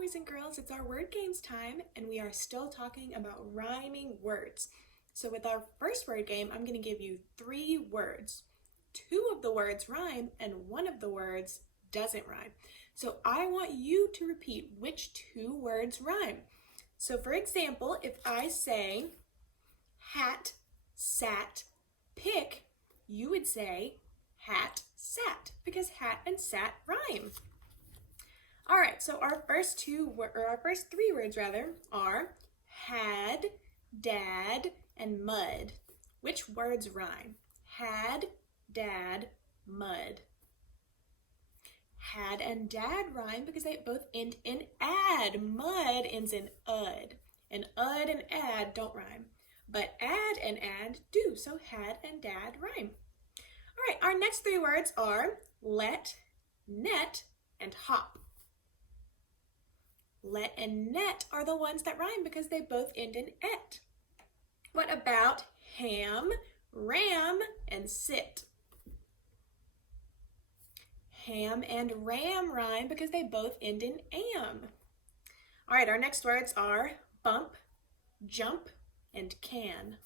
boys and girls, it's our word games time, and we are still talking about rhyming words. So with our first word game, I'm going to give you 3 words. 2 of the words rhyme, and 1 of the words doesn't rhyme. So I want you to repeat which 2 words rhyme. So for example, if I say hat, sat, pick, you would say hat, sat, because hat and sat rhyme. All right, so our first 3 words are had, dad, and mud. Which words rhyme? Had, dad, mud. Had and dad rhyme because they both end in ad. Mud ends in ud. And ud and ad don't rhyme. But ad and ad do, so had and dad rhyme. All right, our next 3 words are let, net, and hop. Let and net are the ones that rhyme because they both end in et. What about ham, ram, and sit? Ham and ram rhyme because they both end in am. All right, our next words are bump, jump, and can.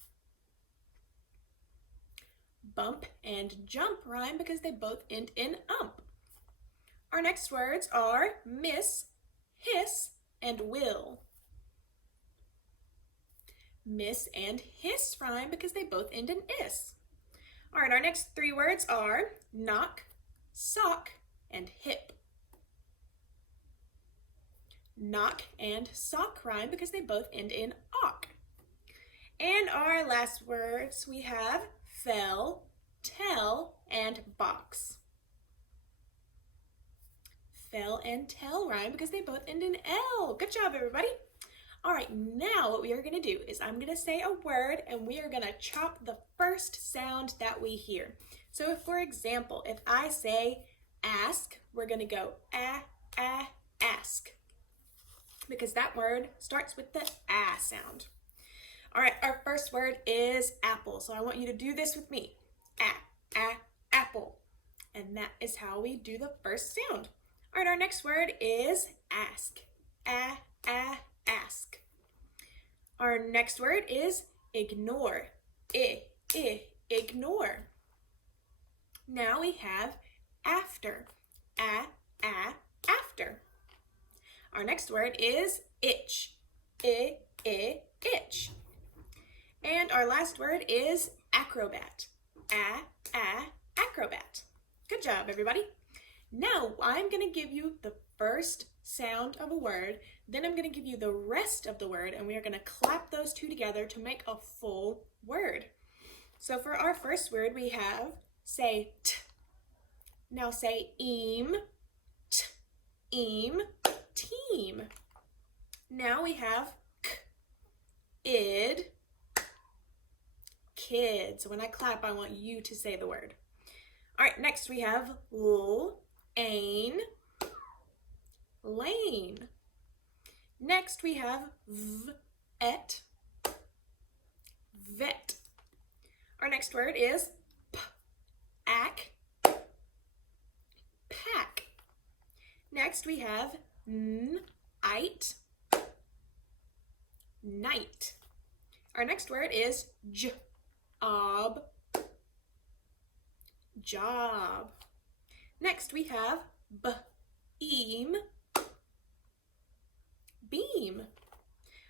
Bump and jump rhyme because they both end in ump. Our next words are miss, hiss, and will. Miss and hiss rhyme because they both end in is. All right, our next 3 words are knock, sock, and hip. Knock and sock rhyme because they both end in awk. And our last words we have fell, tell, and box. Fell and tell rhyme because they both end in L. Good job, everybody. All right, now what we are going to do is I'm going to say a word and we are going to chop the first sound that we hear. So if, for example, if I say ask, we're going to go ask, because that word starts with the a sound. All right, our first word is apple. So I want you to do this with me. Apple. And that is how we do the first sound. All right, our next word is ask. Ask. Our next word is ignore. Ignore. Now we have after. After. Our next word is itch. Itch. And our last word is acrobat. Acrobat. Good job, everybody. Now I'm going to give you the first sound of a word, then I'm going to give you the rest of the word, and we are going to clap those 2 together to make a full word. So for our first word, we have say t. Now say eam, team. Now we have k, id, kid. So when I clap, I want you to say the word. All right, next we have l, ain, lane. Next we have vet. Our next word is pack. Next we have night. Our next word is job. Next we have beam.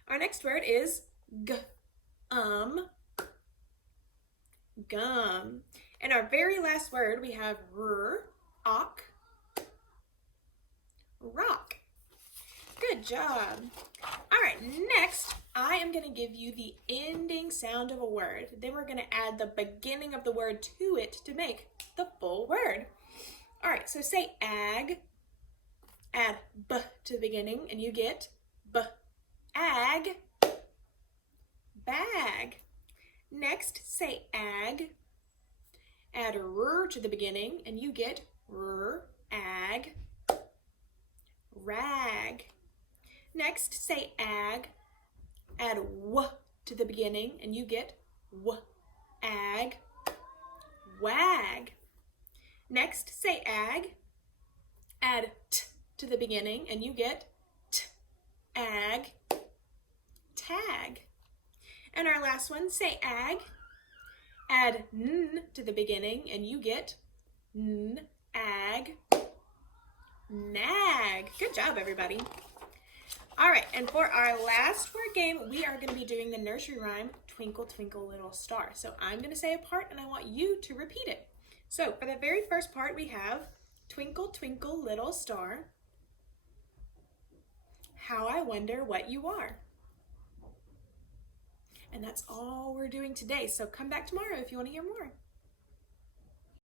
Our next word is gum. And our very last word we have rock. Good job. All right, next I am going to give you the ending sound of a word. Then we're going to add the beginning of the word to it to make the full word. All right, so say ag. Add b to the beginning and you get ag, bag. Next, say ag. Add r to the beginning and you get ag, rag. Next, say ag. Add w to the beginning and you get ag, wag. Next, say ag. Add t to the beginning and you get ag, tag. And our last one, say ag, add n to the beginning, and you get n, ag, nag. Good job, everybody. All right, and for our last word game, we are going to be doing the nursery rhyme, Twinkle, Twinkle, Little Star. So I'm going to say a part, and I want you to repeat it. So for the very first part, we have Twinkle, Twinkle, Little Star, how I wonder what you are. And that's all we're doing today. So come back tomorrow if you want to hear more.